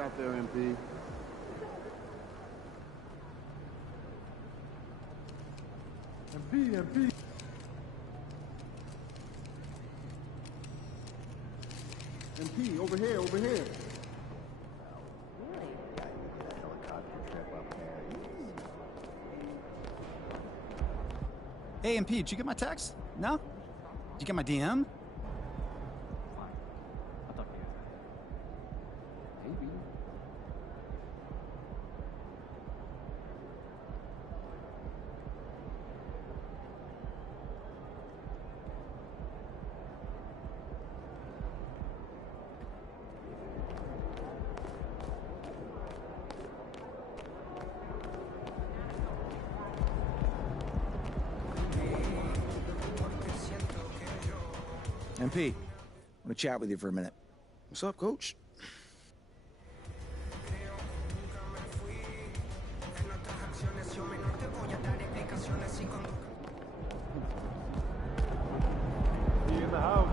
out there, MP. MP. MP, over here. Hey, MP, did you get my text? No? Did you get my DM? Maybe. MP, I want to chat with you for a minute. What's up, Coach? He in the house.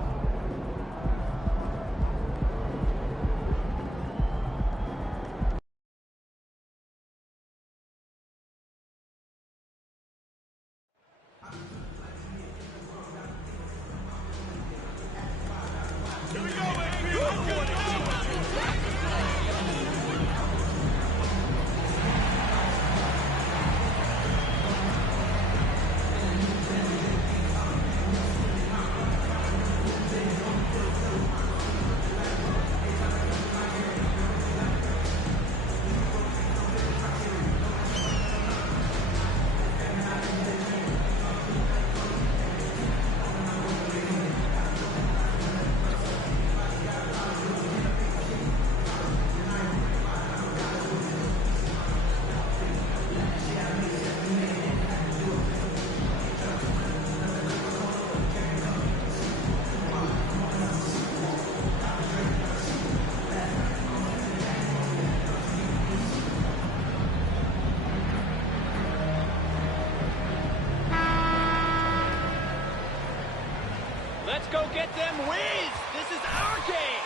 Let's go get them wins! This is our game!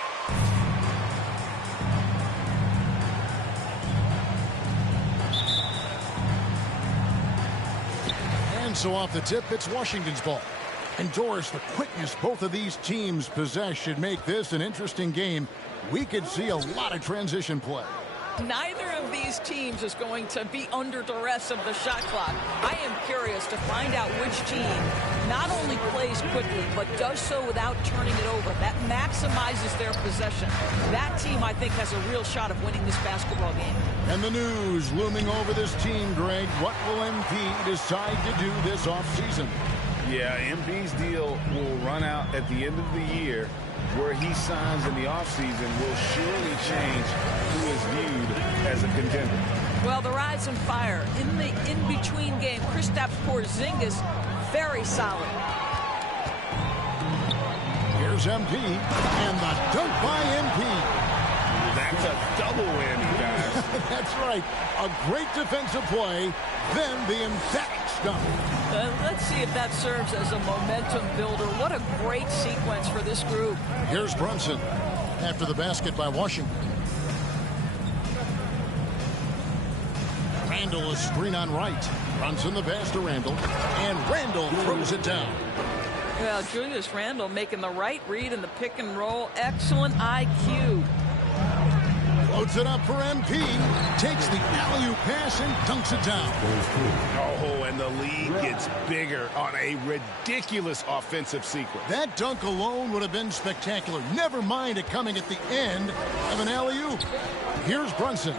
And so off the tip, it's Washington's ball. And Doris, the quickness both of these teams possess should make this an interesting game. We could see a lot of transition play. Neither of these teams is going to be under duress of the shot clock. I am curious to find out which team not only plays quickly, but does so without turning it over. That maximizes their possession. That team, I think, has a real shot of winning this basketball game. And the news looming over this team, Greg. What will MP decide to do this offseason? Yeah, MP's deal will run out at the end of the year. Where he signs in the offseason will surely change who is viewed as a contender. Well, the rise and fire in the in-between game. Kristaps Porzingis, very solid. Here's MP, and the dunk by MP. That's a double whammy, guys. That's right. A great defensive play, then the emphatic dunk. Let's see if that serves as a momentum builder. What a great sequence for this group. Here's Brunson after the basket by Washington. Randall, a screen on right. Brunson the pass to Randall, and Randall throws it down. Well, Julius Randle making the right read in the pick and roll. Excellent IQ. Floats it up for MP. Takes the alley-oop pass and dunks it down. Oh, and the lead gets bigger on a ridiculous offensive sequence. That dunk alone would have been spectacular. Never mind it coming at the end of an alley-oop. Here's Brunson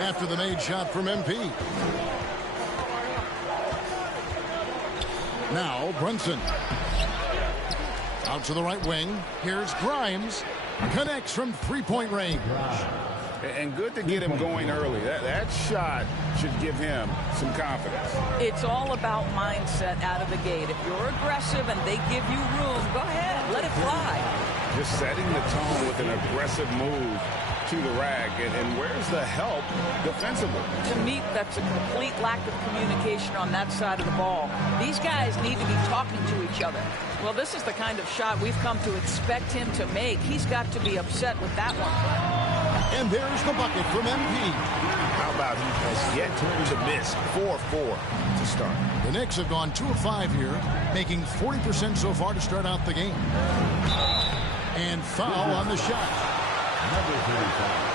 after the made shot from MP. Now Brunson. Out to the right wing. Here's Grimes. Connects from three-point range. And good to get him going early. That shot should give him some confidence. It's all about mindset out of the gate. If you're aggressive and they give you room, go ahead, let it fly. Just setting the tone with an aggressive move to the rack. And where's the help defensively? To me, that's a complete lack of communication on that side of the ball. These guys need to be talking to each other. Well, this is the kind of shot we've come to expect him to make. He's got to be upset with that one. And there's the bucket from MP. How about he has yet to miss 4-4 to start. The Knicks have gone 2 of 5 here, making 40% so far to start out the game. And foul on the shot. Number 35.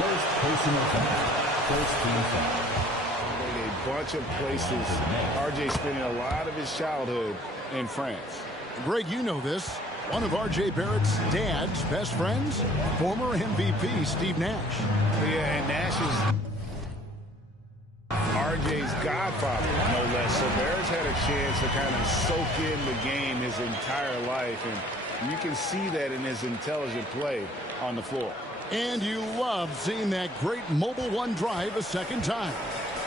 First personal foul. First team foul. In a bunch of places, RJ spending a lot of his childhood in France. Greg, you know this. One of R.J. Barrett's dad's best friends, former MVP Steve Nash. Yeah, and Nash is RJ's godfather, no less. So Barrett's had a chance to kind of soak in the game his entire life, and you can see that in his intelligent play on the floor. And you love seeing that great mobile one drive a second time.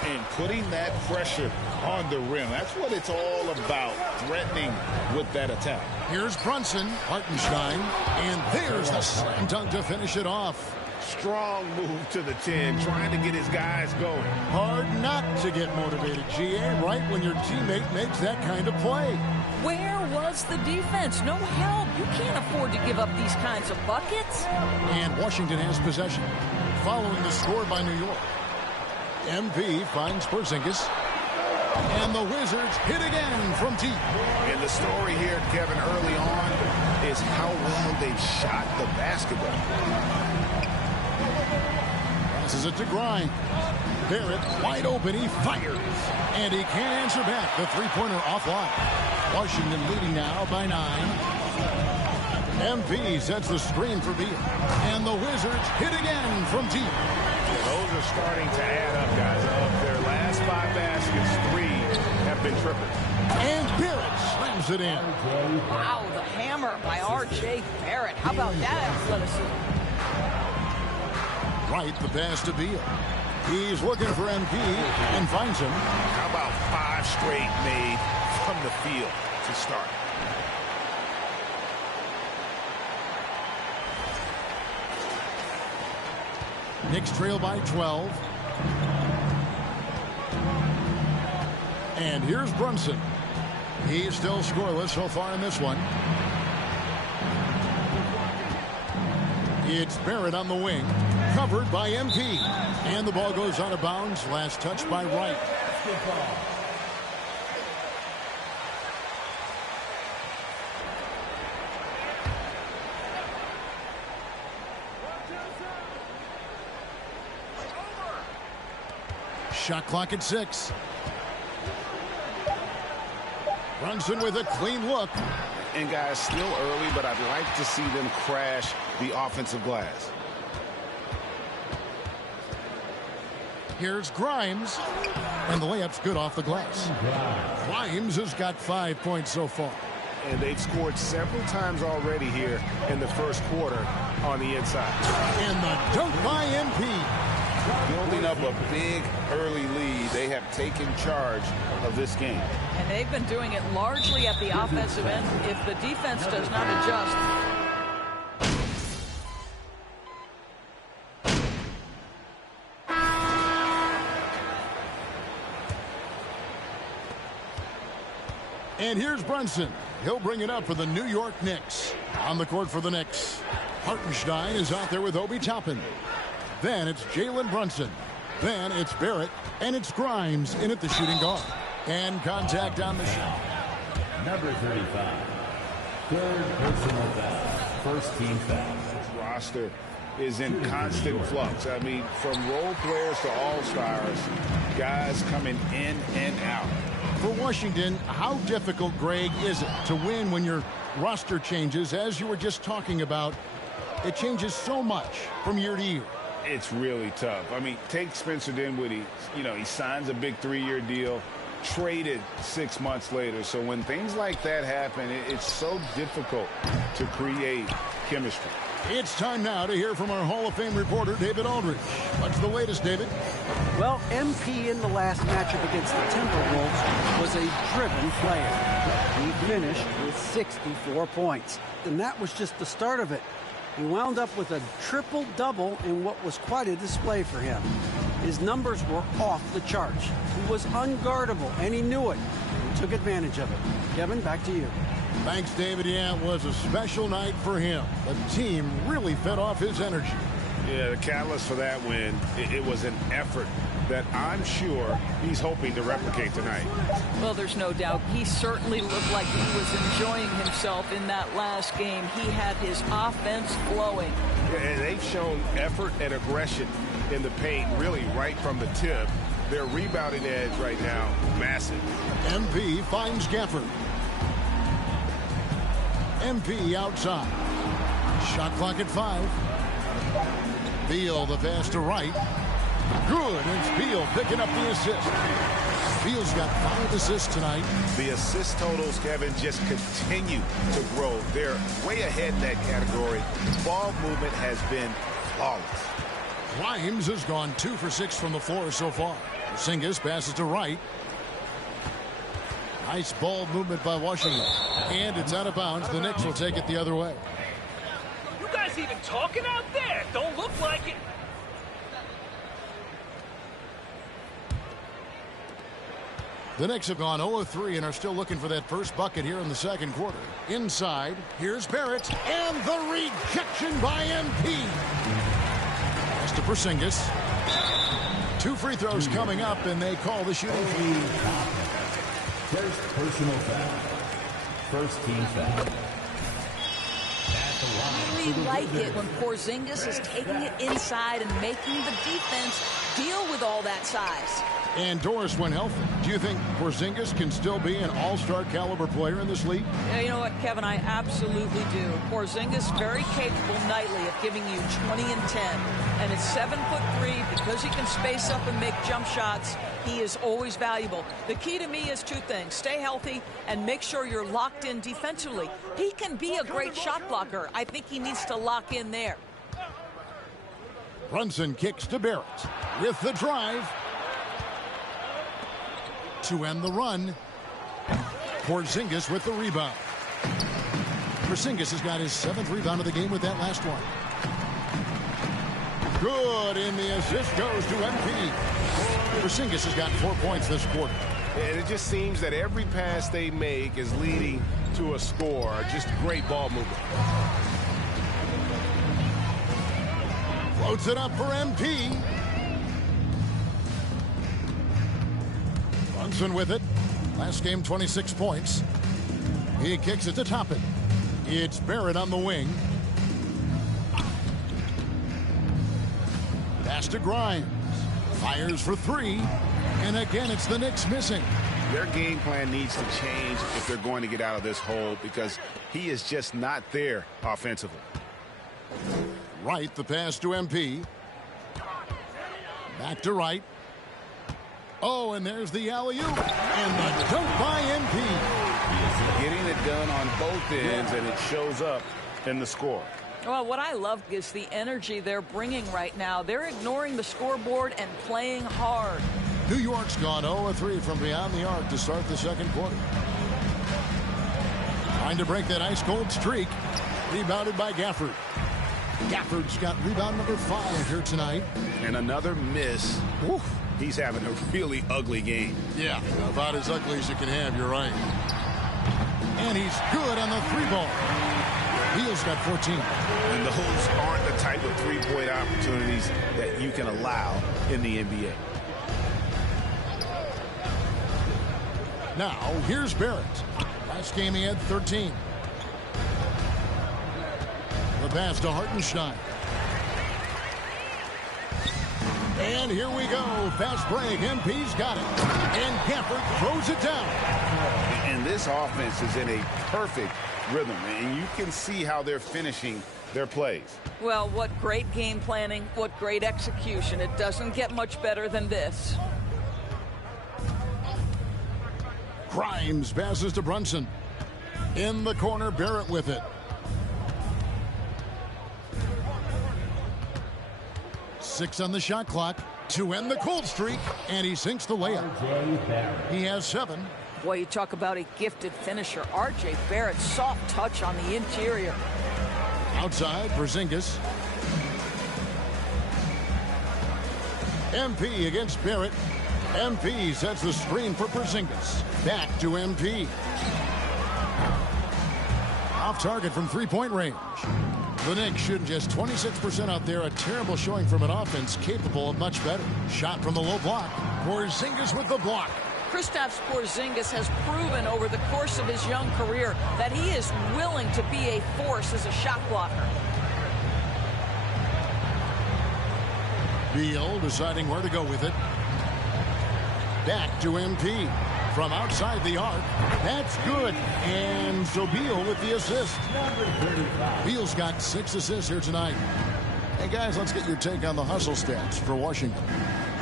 And putting that pressure on the rim. That's what it's all about, threatening with that attack. Here's Brunson, Hartenstein, and there's the slam dunk to finish it off. Strong move to the 10, trying to get his guys going. Hard not to get motivated, GA, right when your teammate makes that kind of play. Where was the defense? No help. You can't afford to give up these kinds of buckets. And Washington has possession, following the score by New York. MP finds Porzingis. And the Wizards hit again from deep. And the story here, Kevin, early on is how well they've shot the basketball. Passes it to Grimes. Barrett wide open. He fires. And he can't answer back. The three-pointer offline. Washington leading now by 9. MP sets the screen for Beal. And the Wizards hit again from deep. Those are starting to add up, guys. Of their last 5 baskets, 3 have been tripled. And Barrett slams it in. Wow, the hammer by R.J. Barrett. How about that athleticism? Right, the pass to Beal. He's looking for MP and finds him. How about 5 straight made from the field to start? Knicks trail by 12. And here's Brunson. He's still scoreless so far in this one. It's Barrett on the wing, covered by MP. And the ball goes out of bounds. Last touch by Wright. Shot clock at 6. Brunson with a clean look. And guys, still early, but I'd like to see them crash the offensive glass. Here's Grimes. And the layup's good off the glass. Grimes has got 5 points so far. And they've scored several times already here in the first quarter on the inside. And the dunk by MP. Building up a big early lead, they have taken charge of this game. And they've been doing it largely at the offensive end. If the defense does not adjust. And here's Brunson. He'll bring it up for the New York Knicks. On the court for the Knicks, Hartenstein is out there with Obi Toppin. Then it's Jalen Brunson. Then it's Barrett. And it's Grimes in at the shooting guard. And contact on the shot. Number 35. Third personal foul. First team foul. This roster is in constant flux. I mean, from role players to all-stars, guys coming in and out. For Washington, how difficult, Greg, is it to win when your roster changes? As you were just talking about, it changes so much from year to year. It's really tough. I mean, take Spencer Dinwiddie. You know, he signs a big 3-year deal, traded 6 months later. So when things like that happen, it's so difficult to create chemistry. It's time now to hear from our Hall of Fame reporter, David Aldridge. What's the latest, David? Well, MP in the last matchup against the Timberwolves was a driven player. He finished with 64 points. And that was just the start of it. He wound up with a triple-double in what was quite a display for him. His numbers were off the charts. He was unguardable, and he knew it. He took advantage of it. Kevin, back to you. Thanks, David. Yeah, it was a special night for him. The team really fed off his energy. Yeah, the catalyst for that win, it was an effort that I'm sure he's hoping to replicate tonight. Well, there's no doubt. He certainly looked like he was enjoying himself in that last game. He had his offense flowing. And they've shown effort and aggression in the paint, really right from the tip. Their rebounding edge right now, massive. MP finds Gafford. MP outside. Shot clock at 5. Beal the pass to Wright. Good, and it's Beal picking up the assist. Beal's got 5 assists tonight. The assist totals, Kevin, just continue to grow. They're way ahead in that category. Ball movement has been flawless. Grimes has gone 2 for 6 from the floor so far. Porzingis passes to Wright. Nice ball movement by Washington. And it's out of bounds. The Knicks will take it the other way. You guys even talking out there? Don't look like it. The Knicks have gone 0 of 3 and are still looking for that first bucket here in the second quarter. Inside, here's Barrett, and the rejection by MP. Pass to Porzingis. 2 free throws coming up, and they call the shooting. First personal foul. First team foul. I really like it when Porzingis is taking it inside and making the defense deal with all that size. And Doris, when healthy, do you think Porzingis can still be an all-star caliber player in this league? Yeah, you know what, Kevin, I absolutely do. Porzingis very capable nightly of giving you 20 and 10. And at 7'3", because he can space up and make jump shots, he is always valuable. The key to me is 2 things. Stay healthy and make sure you're locked in defensively. He can be a great shot blocker. I think he needs to lock in there. Brunson kicks to Barrett with the drive. To end the run, Porzingis with the rebound. Porzingis has got his 7th rebound of the game with that last one. Good, and the assist goes to MP. Porzingis has got 4 points this quarter. And it just seems that every pass they make is leading to a score. Just great ball movement. Floats it up for MP. Brunson with it. Last game, 26 points. He kicks it to Toppin. It's Barrett on the wing. Pass to Grimes. Fires for 3. And again, it's the Knicks missing. Their game plan needs to change if they're going to get out of this hole because he is just not there offensively. Wright, the pass to MP. Back to Wright. Oh, and there's the alley-oop. And the dunk by MP. Getting it done on both ends, and it shows up in the score. Well, what I love is the energy they're bringing right now. They're ignoring the scoreboard and playing hard. New York's gone 0 of 3 from beyond the arc to start the second quarter. Trying to break that ice-cold streak. Rebounded by Gafford. Gafford's got rebound number 5 here tonight. And another miss. Oof. He's having a really ugly game. Yeah, about as ugly as you can have, you're right. And he's good on the 3-ball. Beal's got 14. And those aren't the type of 3-point opportunities that you can allow in the NBA. Now, here's Barrett. Last game he had 13. The pass to Hartenstein. And here we go. Fast break. MP's got it. And Gafford throws it down. And this offense is in a perfect rhythm. And you can see how they're finishing their plays. Well, what great game planning. What great execution. It doesn't get much better than this. Grimes passes to Brunson. In the corner, Barrett with it. 6 on the shot clock to end the cold streak, and he sinks the layup. He has 7. Boy, you talk about a gifted finisher. R.J. Barrett, soft touch on the interior. Outside, Porzingis. MP against Barrett. MP sets the screen for Porzingis. Back to MP. Off target from 3-point range. The Knicks shooting just 26% out there. A terrible showing from an offense capable of much better. Shot from the low block. Porzingis with the block. Kristaps Porzingis has proven over the course of his young career that he is willing to be a force as a shot blocker. Beal deciding where to go with it. Back to MP. From outside the arc. That's good. And so Beal with the assist. Beal's got 6 assists here tonight. Hey, guys, let's get your take on the hustle stats for Washington.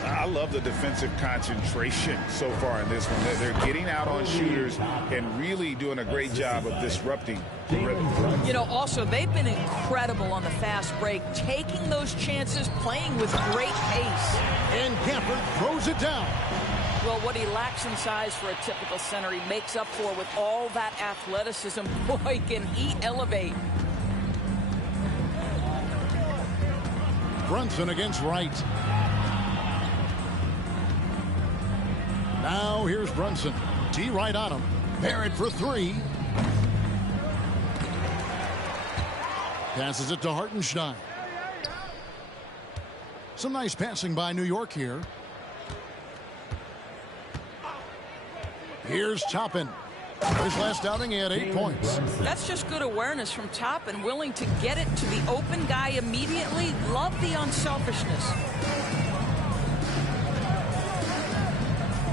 I love the defensive concentration so far in this one. They're getting out on shooters and really doing a great job of disrupting the rhythm. You know, also, they've been incredible on the fast break, taking those chances, playing with great pace. And Gafford throws it down. Well, what he lacks in size for a typical center, he makes up for with all that athleticism. Boy, can he elevate. Brunson against Wright. Now here's Brunson. T right on him. Barrett for 3. Passes it to Hartenstein. Some nice passing by New York here. Here's Toppin. His last outing, he had 8 points. That's just good awareness from Toppin, willing to get it to the open guy immediately. Love the unselfishness.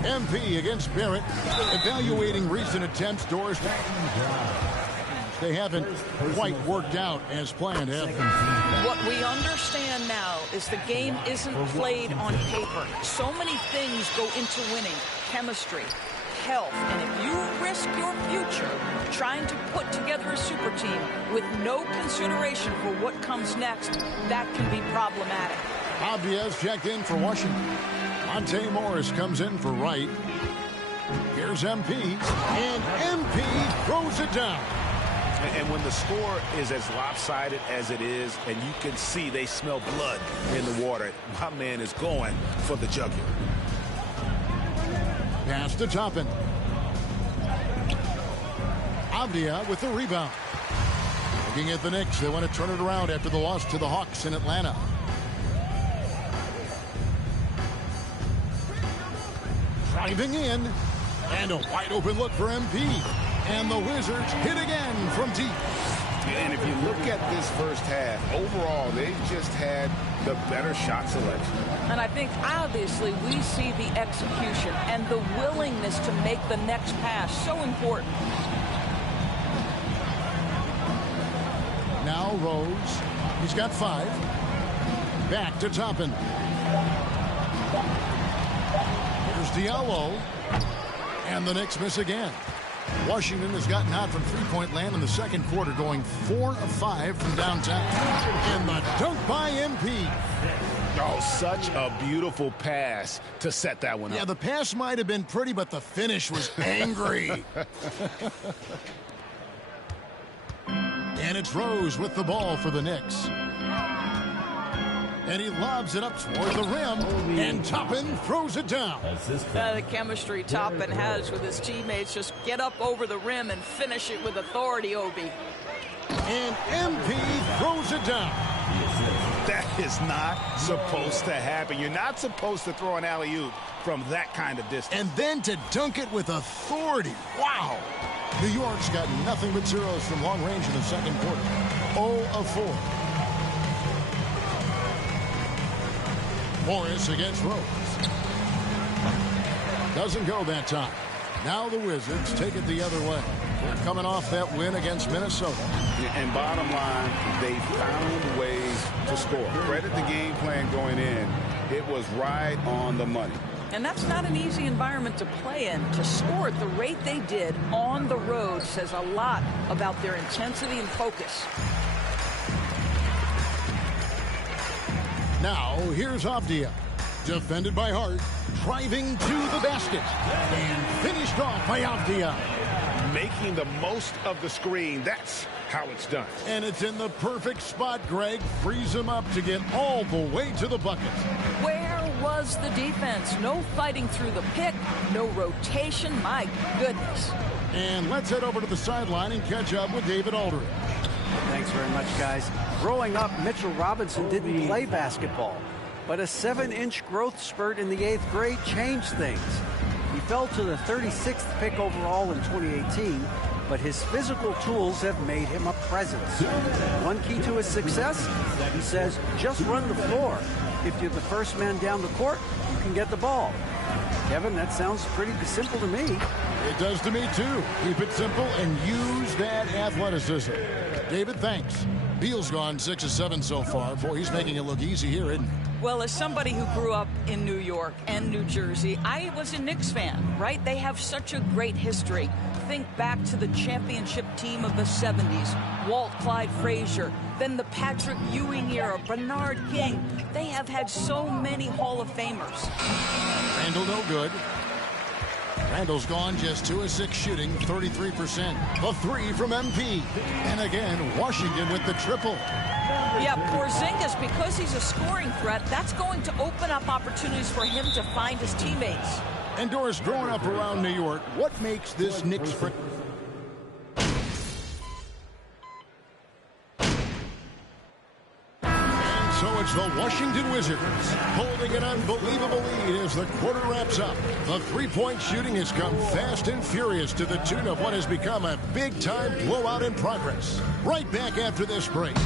MP against Barrett. Evaluating recent attempts, Doris. They haven't quite worked out as planned, have they? What we understand now is the game isn't played on paper. So many things go into winning. Chemistry, health, and if you risk your future trying to put together a super team with no consideration for what comes next, that can be problematic. Avdia's checked in for Washington. Monte Morris comes in for Wright. Here's MP, and MP throws it down. And when the score is as lopsided as it is, and you can see they smell blood in the water, my man is going for the jugular. Pass to Toppin. Avdia with the rebound. Looking at the Knicks, they want to turn it around after the loss to the Hawks in Atlanta. Driving in, and a wide open look for MP. And the Wizards hit again from deep. And if you look at this first half, overall, they've just had the better shot selection. And I think, obviously, we see the execution and the willingness to make the next pass so important. Now Rose. He's got 5. Back to Toppin. Here's Diallo. And the Knicks miss again. Washington has gotten out from three-point land in the second quarter, going 4 of 5 from downtown. And the dunk by MP. Oh, such a beautiful pass to set that one up. Yeah, the pass might have been pretty, but the finish was angry. And it's Rose with the ball for the Knicks. And he lobs it up toward the rim, and Toppin throws it down. The chemistry Toppin has with his teammates, just get up over the rim and finish it with authority, Obi. And MP throws it down. That is not supposed to happen. You're not supposed to throw an alley-oop from that kind of distance. And then to dunk it with authority. Wow. New York's got nothing but zeros from long range in the second quarter. 0 of 4. Morris against Rose. Doesn't go that time. Now the Wizards take it the other way. They're coming off that win against Minnesota. And bottom line, they found ways to score. Credit the game plan going in. It was right on the money. And that's not an easy environment to play in. To score at the rate they did on the road says a lot about their intensity and focus. Now, here's Avdia. Defended by Hart. Driving to the basket. And finished off by Avdia. Making the most of the screen. That's how it's done. And it's in the perfect spot, Greg. Frees him up to get all the way to the bucket. Where was the defense? No fighting through the pick. No rotation. My goodness. And let's head over to the sideline and catch up with David Aldridge. Thanks very much, guys. Growing up, Mitchell Robinson didn't play basketball, but a 7-inch growth spurt in the 8th grade changed things. He fell to the 36th pick overall in 2018, but his physical tools have made him a presence. One key to his success, he says, just run the floor. If you're the first man down the court, you can get the ball. Kevin, that sounds pretty simple to me. It does to me, too. Keep it simple and use that athleticism. David, thanks. Beal's gone 6 of 7 so far. Boy, he's making it look easy here, isn't he? Well, as somebody who grew up in New York and New Jersey, I was a Knicks fan, right? They have such a great history. Think back to the championship team of the 70s, Walt Clyde Frazier, then the Patrick Ewing era, Bernard King. They have had so many Hall of Famers. Randall no good. Randall's gone just 2 of 6 shooting, 33%. The 3 from MP. And again, Washington with the triple. Yeah, Porzingis, because he's a scoring threat, that's going to open up opportunities for him to find his teammates. And Doris, growing up around New York, what makes this Knicks for... And so it's the Washington Wizards holding an unbelievable lead as the quarter wraps up. The three-point shooting has come fast and furious to the tune of what has become a big-time blowout in progress. Right back after this break.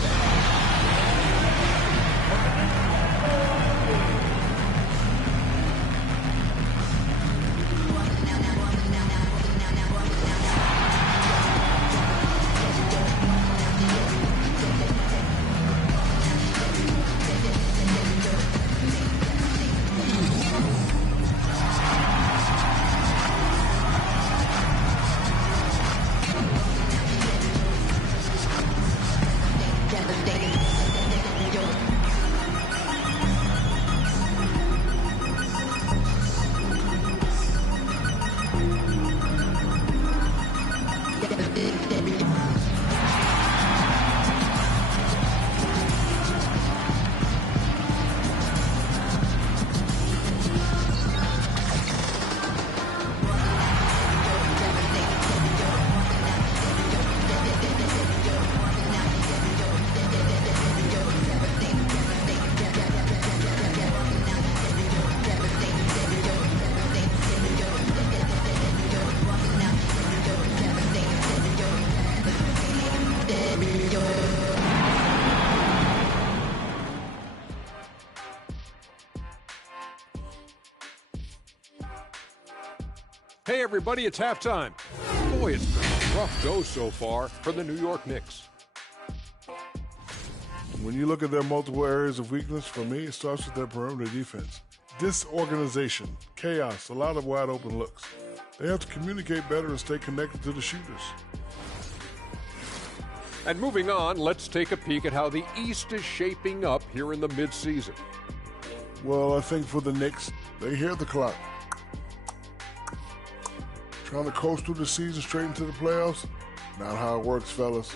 Hey everybody, it's halftime. Boy, it's been a rough go so far for the New York Knicks. When you look at their multiple areas of weakness, for me, it starts with their perimeter defense. Disorganization, chaos, a lot of wide open looks. They have to communicate better and stay connected to the shooters. And moving on, let's take a peek at how the East is shaping up here in the midseason. Well, I think for the Knicks, they hear the clock. Trying to coast through the season straight into the playoffs? Not how it works, fellas.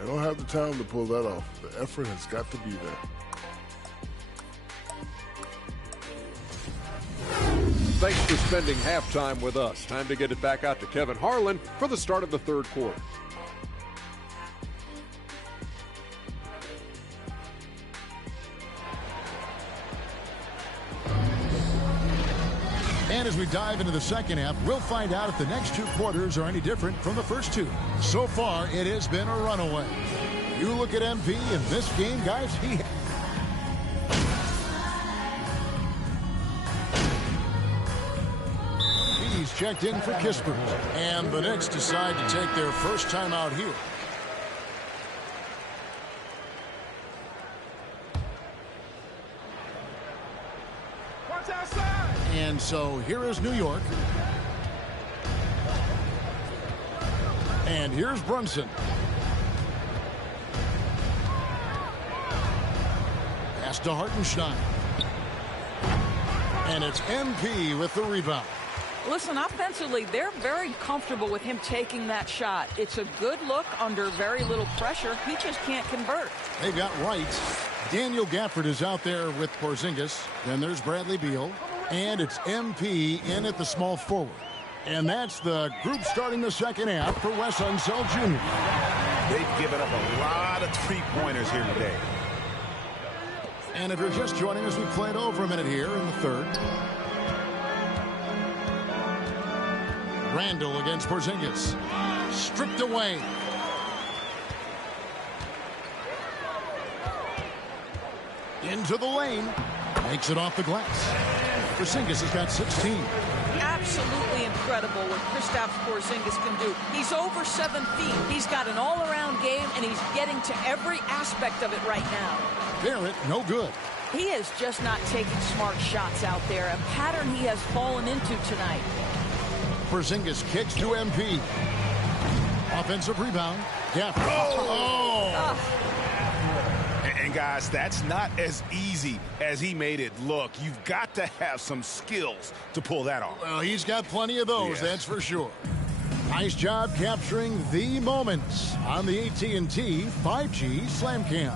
They don't have the time to pull that off. The effort has got to be there. Thanks for spending halftime with us. Time to get it back out to Kevin Harlan for the start of the third quarter. And as we dive into the second half, we'll find out if the next 2 quarters are any different from the first 2. So far, it has been a runaway. You look at MP in this game, guys, he's checked in for Kispert. And the Knicks decide to take their first time out here. Watch outside! And so here is New York. And here's Brunson. Pass to Hartenstein. And it's MP with the rebound. Listen, offensively, they're very comfortable with him taking that shot. It's a good look under very little pressure. He just can't convert. They've got Wright. Daniel Gafford is out there with Porzingis. Then there's Bradley Beal. And it's MP in at the small forward. And that's the group starting the second half for Wes Unseld Jr. They've given up a lot of three-pointers here today. And if you're just joining us, we played over a minute here in the third. Randall against Porzingis. Stripped away. Into the lane. Makes it off the glass. Porzingis has got 16. Absolutely incredible what Kristaps Porzingis can do. He's over 7 feet. He's got an all-around game, and he's getting to every aspect of it right now. Barrett, no good. He is just not taking smart shots out there, a pattern he has fallen into tonight. Porzingis kicks to MP. Offensive rebound. Gafford. Oh! And guys, that's not as easy as he made it look. You've got to have some skills to pull that off. Well, he's got plenty of those, that's for sure. Nice job capturing the moments on the AT&T 5G Slam Cam.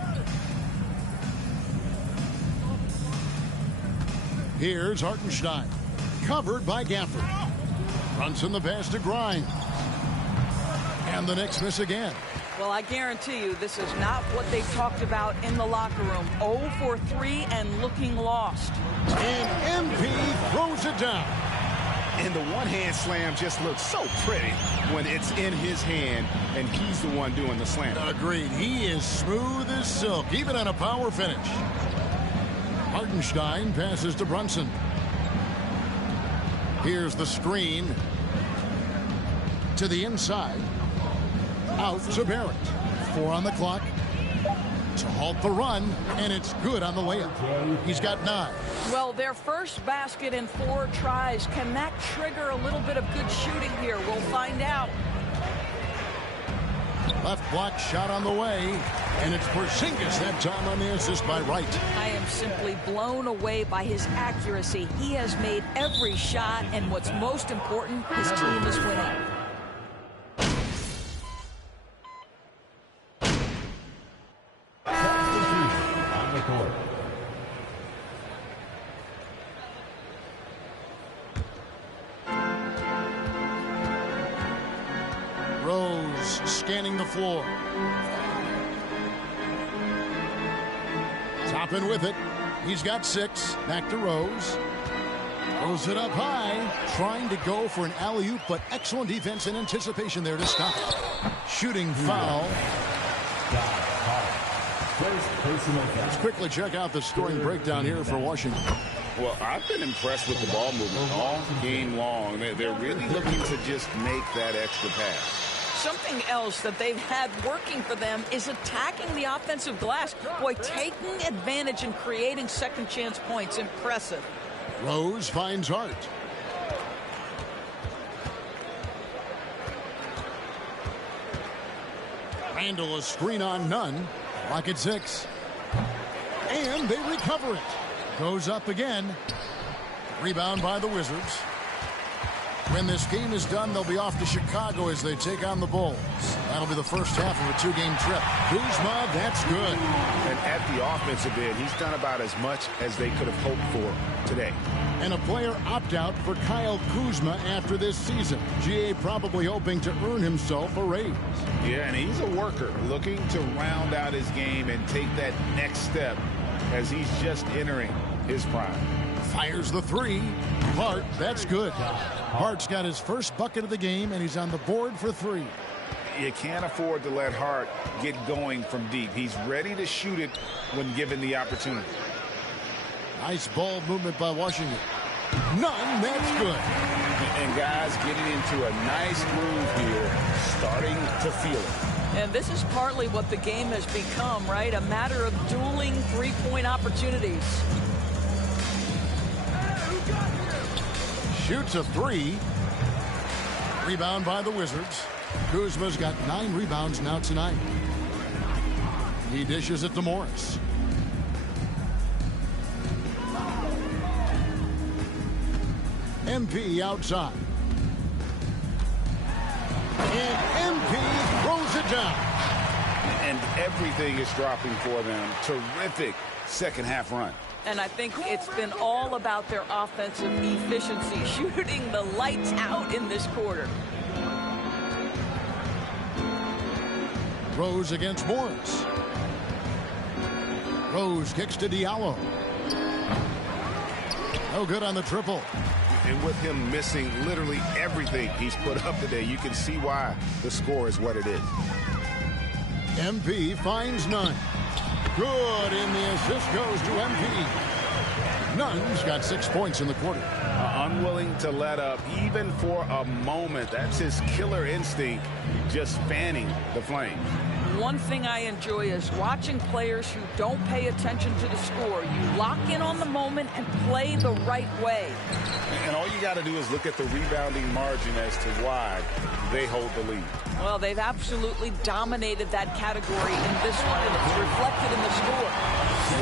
Here's Hartenstein, covered by Gafford. Brunson the pass to Grimes. And the Knicks miss again. Well, I guarantee you this is not what they talked about in the locker room. 0 for 3 and looking lost. And MP throws it down. And the one-hand slam just looks so pretty when it's in his hand and he's the one doing the slam. Agreed. He is smooth as silk, even on a power finish. Hartenstein passes to Brunson. Here's the screen to the inside. Out to Barrett. 4 on the clock to halt the run, and it's good on the way up. He's got 9. Well, their first basket in 4 tries. Can that trigger a little bit of good shooting here? We'll find out. Left block shot on the way, and it's Porzingis that time on the assist by Wright. I am simply blown away by his accuracy. He has made every shot, and what's most important, his team is winning. On the court. Rose scanning the floor. Toppin with it. He's got 6. Back to Rose. Throws it up high. Trying to go for an alley-oop, but excellent defense and anticipation there to stop it. Shooting foul. Let's quickly check out the scoring breakdown here for Washington. Well, I've been impressed with the ball movement all game long. They're really looking to just make that extra pass. Something else that they've had working for them is attacking the offensive glass. Boy, taking advantage and creating second chance points. Impressive. Rose finds Hart. Randall a screen on none. Lock at 6. And they recover it. Goes up again. Rebound by the Wizards. When this game is done, they'll be off to Chicago as they take on the Bulls. That'll be the first half of a 2-game trip. Kuzma, that's good. And at the offensive end, he's done about as much as they could have hoped for today. And a player opt-out for Kyle Kuzma after this season. GA probably hoping to earn himself a raise. Yeah, and he's a worker looking to round out his game and take that next step as he's just entering his prime. Fires the 3. Hart, that's good. Hart's got his first bucket of the game, and he's on the board for 3. You can't afford to let Hart get going from deep. He's ready to shoot it when given the opportunity. Nice ball movement by Washington. None, that's good. And guys getting into a nice groove here, starting to feel it. And this is partly what the game has become, right? A matter of dueling three-point opportunities. Shoots a 3. Rebound by the Wizards. Kuzma's got 9 rebounds now tonight. He dishes it to Morris. MP outside. And MP throws it down. And everything is dropping for them. Terrific second half run. And I think it's been all about their offensive efficiency, shooting the lights out in this quarter. Rose against Morris. Rose kicks to Diallo. No good on the triple. And with him missing literally everything he's put up today, you can see why the score is what it is. MP finds Nunn. Good, and the assist goes to MP. Nunn's got 6 points in the quarter. Unwilling to let up even for a moment. That's his killer instinct, just fanning the flame. One thing I enjoy is watching players who don't pay attention to the score. You lock in on the moment and play the right way. And all you got to do is look at the rebounding margin as to why they hold the lead. Well, they've absolutely dominated that category in this one, and it's reflected in the score.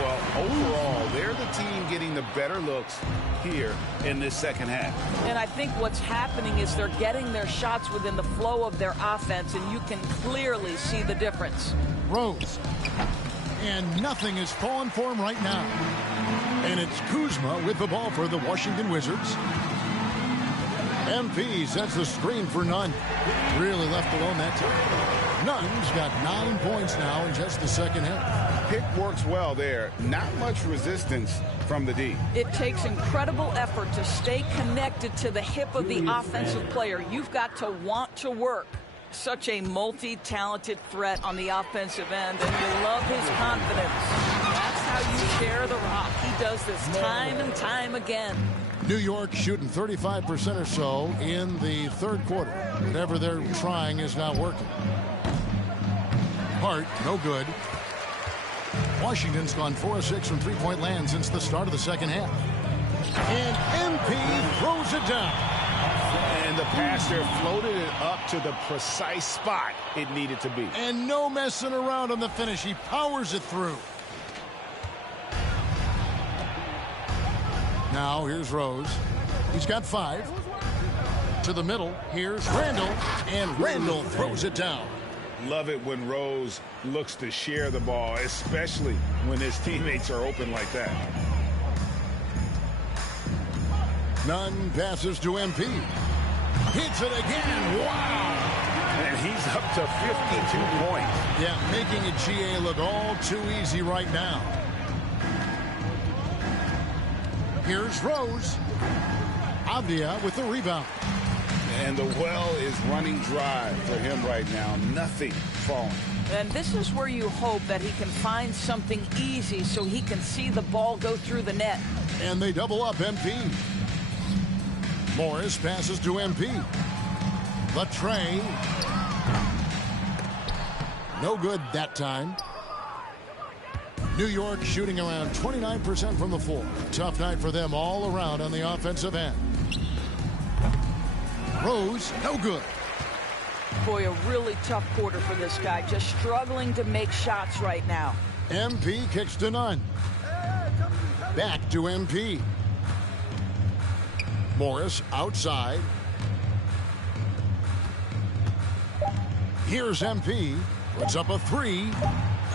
Well, overall, they're the team getting the better looks here in this second half. And I think what's happening is they're getting their shots within the flow of their offense, and you can clearly see the difference. Rose. And nothing is falling for him right now. And it's Kuzma with the ball for the Washington Wizards. MP sets the screen for Nunn. Really left alone that time. Nunn's got 9 points now in just the second half. Pick works well there. Not much resistance from the D. It takes incredible effort to stay connected to the hip of the offensive player. You've got to want to work. Such a multi-talented threat on the offensive end, and you love his confidence. That's how you share the rock. He does this time and time again. New York shooting 35% or so in the third quarter. Whatever they're trying is not working. Hart, no good. Washington's gone 4 of 6 from three-point land since the start of the second half. And MP throws it down. And the passer floated it up to the precise spot it needed to be. And no messing around on the finish. He powers it through. Now here's Rose. He's got 5. To the middle. Here's Randall. And Randall throws it down. Love it when Rose looks to share the ball, especially when his teammates are open like that. Nunn passes to MP. Hits it again. Wow. And he's up to 52 points. Yeah, making a GA look all too easy right now. Here's Rose. Avdia with the rebound. And the well is running dry for him right now. Nothing falling. And this is where you hope that he can find something easy so he can see the ball go through the net. And they double up MP. Morris passes to MP. Latre. No good that time. New York shooting around 29% from the floor. Tough night for them all around on the offensive end. Rose, no good. Boy, a really tough quarter for this guy. Just struggling to make shots right now. MP kicks to Nunn. Back to MP. Morris outside. Here's MP. Puts up a 3.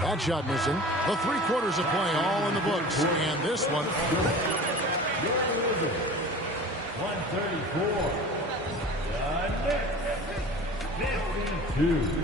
That shot missing. The 3 quarters of play all in the books. And this one. 134. The Knicks 52.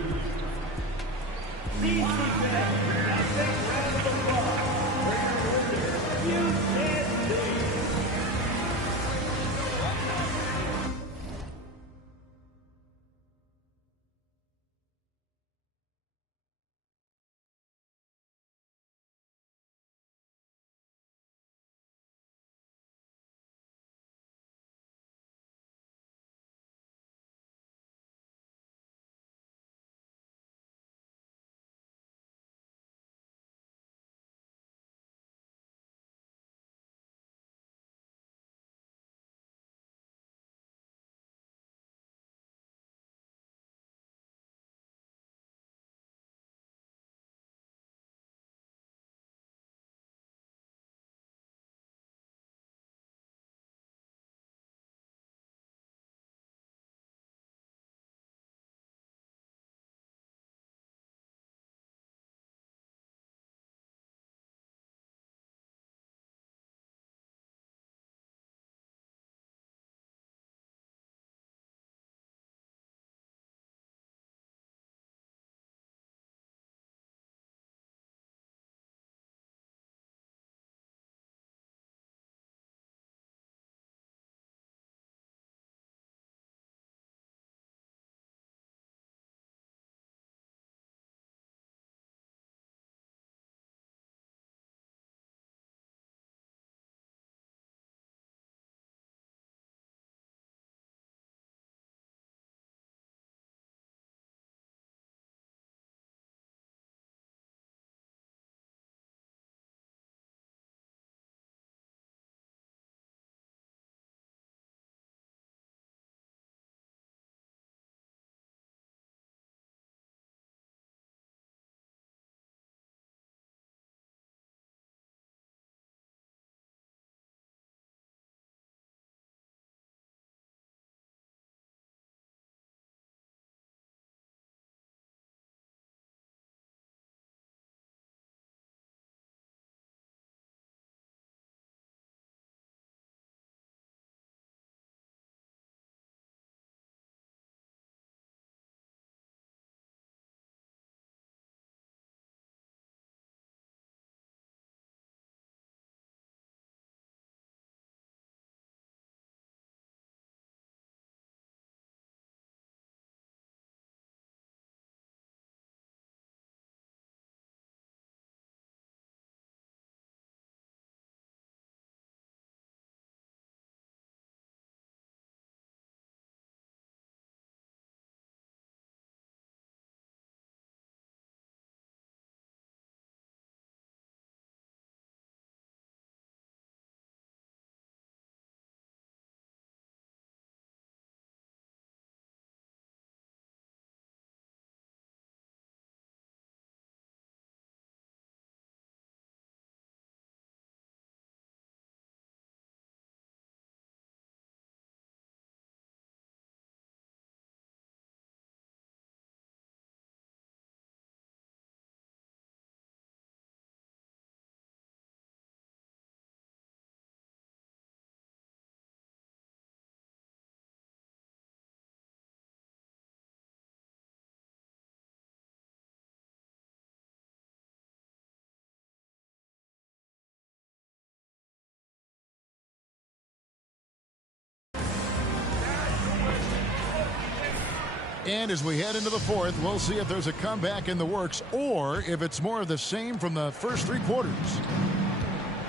And as we head into the fourth, we'll see if there's a comeback in the works or if it's more of the same from the first three quarters.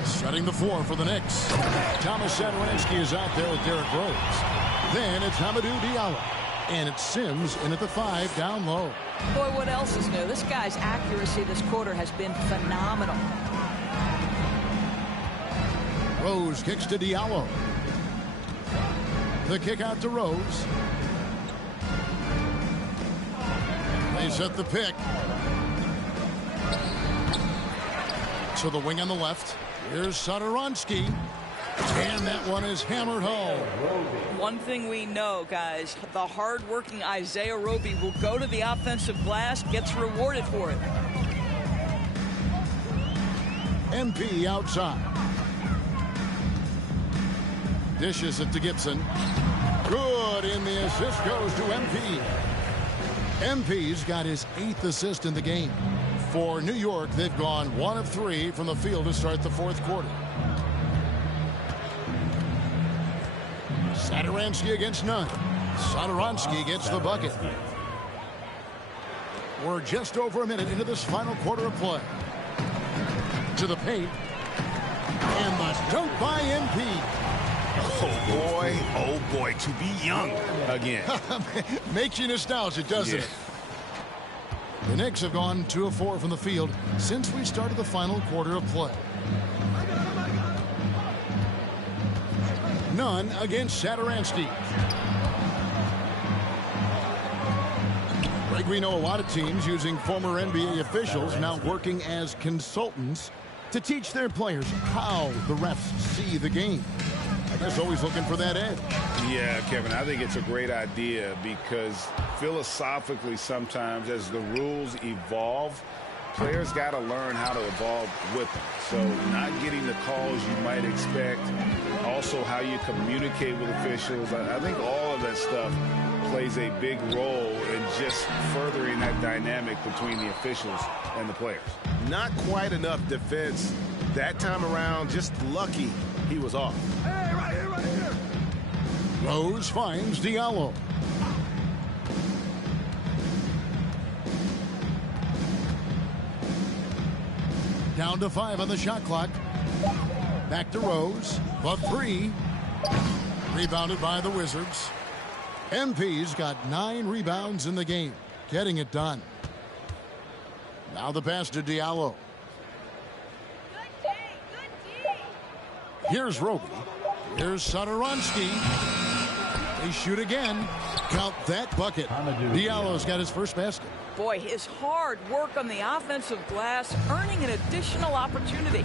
Setting the floor for the Knicks. Thomas Satoransky is out there with Derrick Rose. Then it's Hamidou Diallo. And it's Sims in at the 5 down low. Boy, what else is new? This guy's accuracy this quarter has been phenomenal. Rose kicks to Diallo. The kick out to Rose. They set the pick. So the wing on the left. Here's Satoransky. And that one is hammered home. One thing we know, guys, the hard-working Isaiah Roby will go to the offensive glass, gets rewarded for it. MP outside. Dishes it to Gibson. Good, and the assist goes to MP. MP's got his 8th assist in the game. For New York, they've gone 1 of 3 from the field to start the fourth quarter. Satoransky against none. Satoransky gets the bucket. We're just over a minute into this final quarter of play. To the paint. And the dunk by MP. Oh boy, to be young again. Makes you nostalgic, doesn't it? The Knicks have gone 2 of 4 from the field since we started the final quarter of play. None against Satoransky. Greg, we know a lot of teams using former NBA officials now working as consultants to teach their players how the refs see the game. I guess always looking for that edge. Yeah, Kevin, I think it's a great idea because philosophically sometimes as the rules evolve, players got to learn how to evolve with them. So not getting the calls you might expect, also how you communicate with officials. I think all of that stuff plays a big role in just furthering that dynamic between the officials and the players. Not quite enough defense that time around. Just lucky he was off. Hey, right here, right here. Rose finds Diallo. Down to 5 on the shot clock. Back to Rose. The 3. Rebounded by the Wizards. MP's got 9 rebounds in the game. Getting it done. Now the pass to Diallo. Here's Roby. Here's Satoransky. They shoot again. Count that bucket. Diallo's got his first basket. Boy, his hard work on the offensive glass, earning an additional opportunity.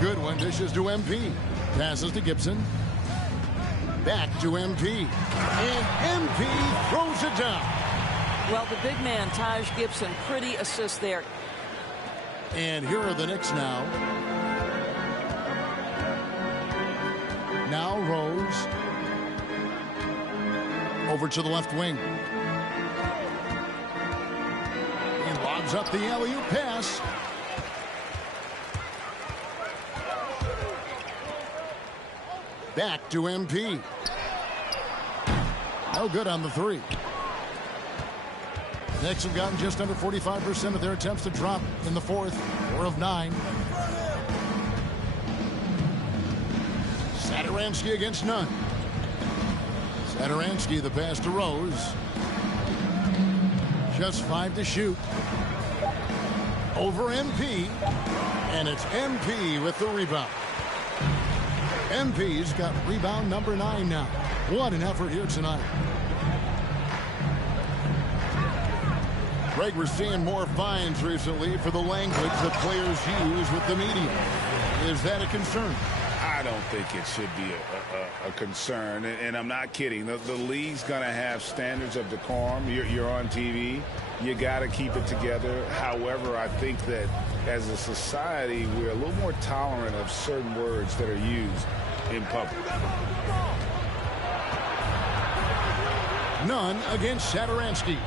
Good one. Dishes to MP. Passes to Gibson. Back to MP. And MP throws it down. Well, the big man, Taj Gibson, pretty assist there. And here are the Knicks now. Now Rose. Over to the left wing. He lobs up the alley-oop pass. Back to MP. No good on the 3. The Knicks have gotten just under 45% of their attempts to drop in the fourth. 4 of 9. Satoransky against none. Satoransky, the pass to Rose. Just 5 to shoot. Over MP. And it's MP with the rebound. MP's got rebound number 9 now. What an effort here tonight. Greg, we're seeing more fines recently for the language that players use with the media. Is that a concern? I don't think it should be a concern, and I'm not kidding. The league's going to have standards of decorum. You're on TV. You got to keep it together. However, I think that as a society, we're a little more tolerant of certain words that are used in public. None against Satoransky.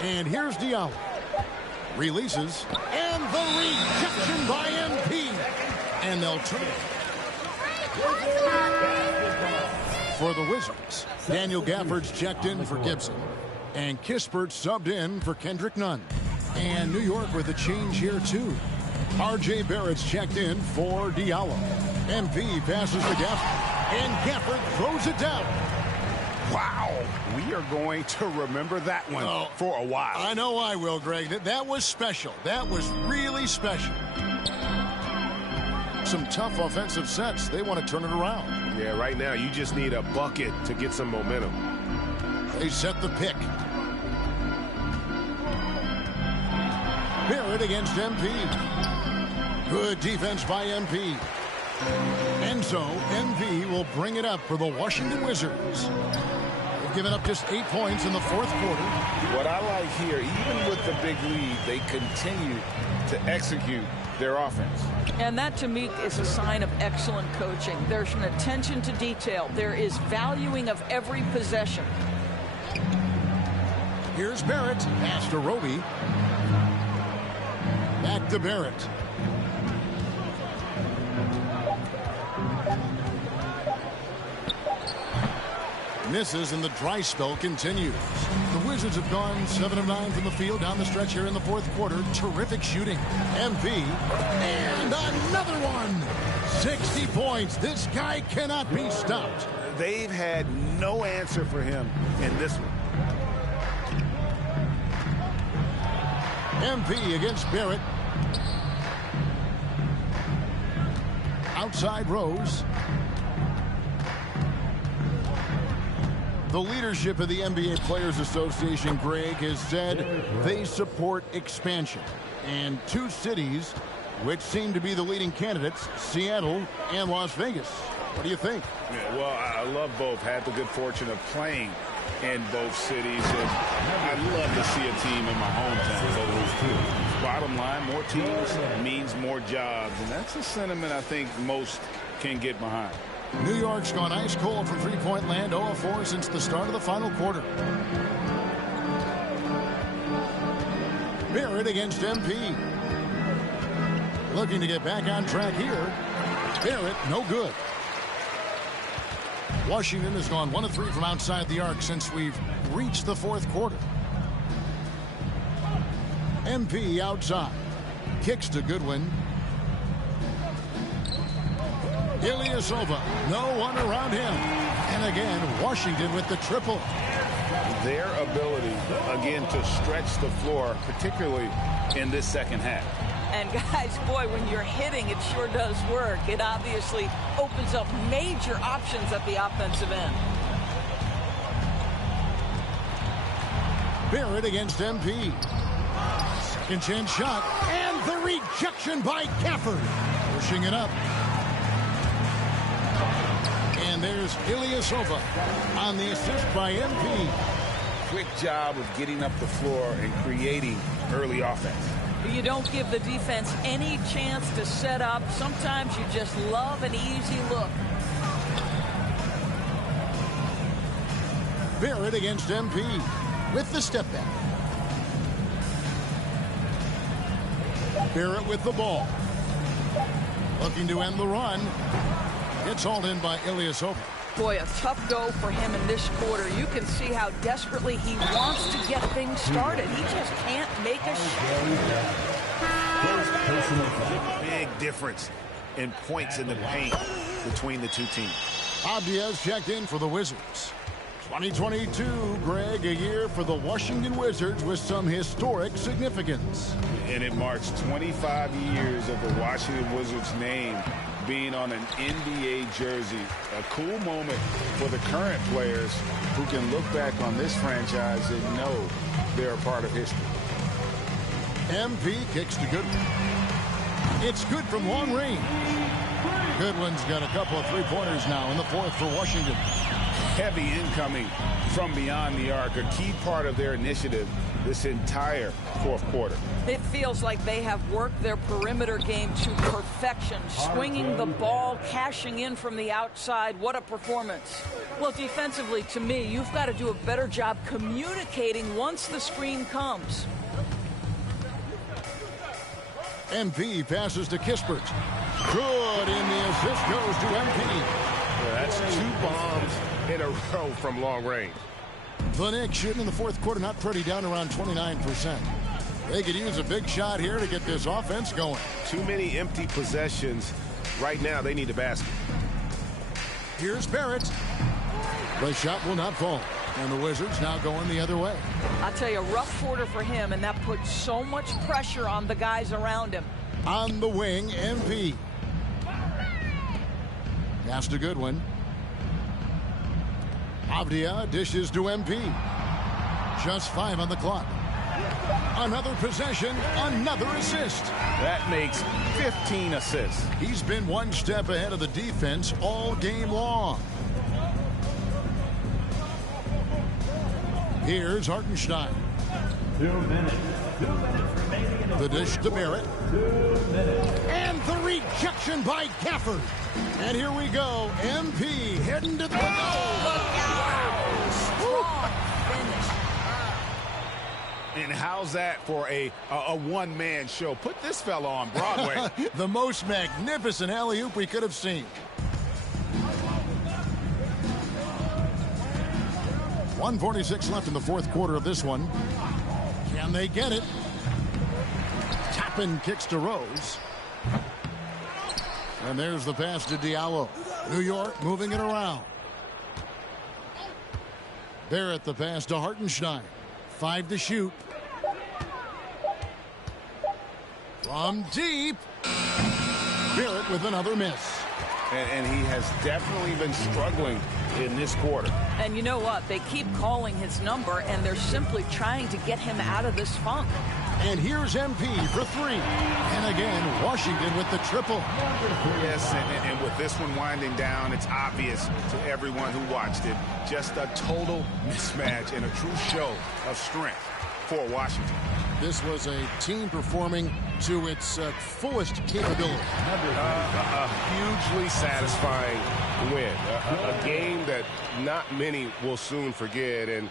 And here's Diallo. Releases. And the rejection by MP. And they'll turn it. For the Wizards, Daniel Gafford's checked in for Gibson. And Kispert subbed in for Kendrick Nunn. And New York with a change here, too. R.J. Barrett's checked in for Diallo. MP passes to Gafford. And Gafford throws it down. Wow. We are going to remember that one for a while. I know I will, Greg. That was special. That was really special. Some tough offensive sets. They want to turn it around. Yeah, right now you just need a bucket to get some momentum. They set the pick. Barrett against MP. Good defense by MP. And so MP will bring it up for the Washington Wizards. They've given up just 8 points in the fourth quarter. What I like here, even with the big lead, they continue to execute their offense. And that, to me, is a sign of excellent coaching. There's an attention to detail. There is valuing of every possession. Here's Barrett. Pass to Roby. Back to Barrett. Misses, and the dry spell continues. The Wizards have gone 7 of 9 from the field down the stretch here in the fourth quarter. Terrific shooting. MP. And another one. 60 points. This guy cannot be stopped. They've had no answer for him in this one. MP against Barrett. Outside Rose. The leadership of the NBA Players Association, Greg, has said they support expansion. And 2 cities which seem to be the leading candidates, Seattle and Las Vegas. What do you think? Yeah, well, I love both. Had the good fortune of playing in both cities. And I'd love to see a team in my hometown go those two. Bottom line, more teams means more jobs. And that's a sentiment I think most can get behind. New York's gone ice cold from three-point land, 0 of 4 since the start of the final quarter. Barrett against MP. Looking to get back on track here. Barrett, no good. Washington has gone 1 of 3 from outside the arc since we've reached the fourth quarter. MP outside. Kicks to Goodwin. Ilyasova, no one around him. And again, Washington with the triple. Their ability, again, to stretch the floor, particularly in this second half. And guys, boy, when you're hitting, it sure does work. It obviously opens up major options at the offensive end. Barrett against MP. Second chance shot. And the rejection by Gafford. Pushing it up. And there's Ilyasova on the assist by MP. Quick job of getting up the floor and creating early offense. You don't give the defense any chance to set up. Sometimes you just love an easy look. Barrett against MP with the step back. Barrett with the ball. Looking to end the run. Gets hauled in by Ilyasova. Boy, a tough go for him in this quarter. You can see how desperately he wants to get things started. He just can't make a shot. Big difference in points in the paint between the two teams. Abdias checked in for the Wizards. 2022, Greg, a year for the Washington Wizards with some historic significance. And it marks 25 years of the Washington Wizards name being on an NBA jersey. A cool moment for the current players who can look back on this franchise and know they're a part of history. MP kicks to Goodwin. It's good from long range. Goodwin's got a couple of three-pointers now in the fourth for Washington. Heavy incoming from beyond the arc, a key part of their initiative this entire fourth quarter. It feels like they have worked their perimeter game to perfection, swinging the ball, cashing in from the outside. What a performance. Well, defensively, to me, you've got to do a better job communicating once the screen comes. MP passes to Kispert. Good, and the assist goes to MP. That's 2 bombs in a row from long range. The Knicks shooting in the fourth quarter, not pretty, down around 29%. They could use a big shot here to get this offense going. Too many empty possessions. Right now, they need a basket. Here's Barrett. The shot will not fall. And the Wizards now going the other way. I'll tell you, a rough quarter for him, and that puts so much pressure on the guys around him. On the wing, MP. Pass to Goodwin. Avdia dishes to MP. Just 5 on the clock. Another possession, another assist. That makes 15 assists. He's been one step ahead of the defense all game long. Here's Hartenstein. 2 minutes. 2 minutes remaining. The dish to Barrett. 2 minutes. And the rejection by Gafford. And here we go. MP heading to the goal. Strong finish. And how's that for a one-man show? Put this fella on Broadway. The most magnificent alley-oop we could have seen. .146 left in the fourth quarter of this one. Can they get it? Tappan kicks to Rose. And there's the pass to Diallo. New York moving it around. Barrett the pass to Hartenstein. 5 to shoot. From deep. Barrett with another miss. And he has definitely been struggling in this quarter. And you know what? They keep calling his number, and they're simply trying to get him out of this funk. And here's MP for 3. And again, Washington with the triple. Yes, and with this one winding down, it's obvious to everyone who watched it. Just a total mismatch and a true show of strength for Washington. This was a team performing to its fullest capability. A hugely satisfying win. A game that not many will soon forget. And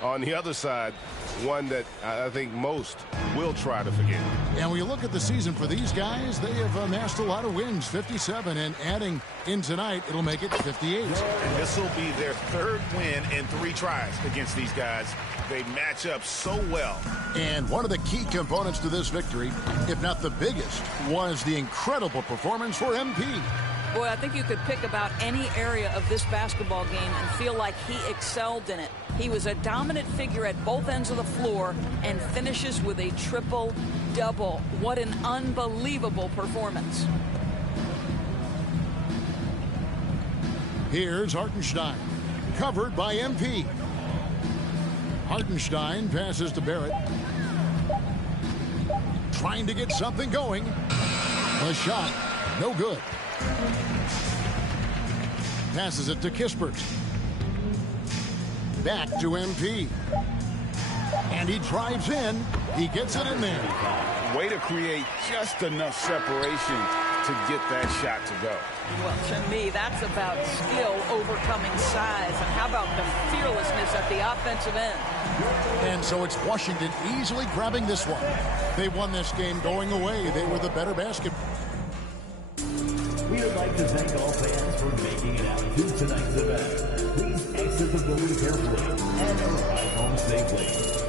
on the other side, one that I think most will try to forget. And when you look at the season for these guys, they have amassed a lot of wins, 57, and adding in tonight, it'll make it 58. And this will be their 3rd win in 3 tries against these guys. They match up so well. And one of the key components to this victory, if not the biggest, was the incredible performance for MP. Boy, I think you could pick about any area of this basketball game and feel like he excelled in it. He was a dominant figure at both ends of the floor and finishes with a triple-double. What an unbelievable performance. Here's Hartenstein, covered by MP. Hartenstein passes to Barrett. Trying to get something going. The shot, no good. Passes it to Kispert. Back to MP. And he drives in. He gets it in there. Way to create just enough separation to get that shot to go. Well, to me, that's about skill overcoming size. And how about the fearlessness at the offensive end? And so it's Washington easily grabbing this one. They won this game going away. They were the better basketball. We would like to thank all fans for making it out to tonight's event. Please exit the building carefully and arrive home safely.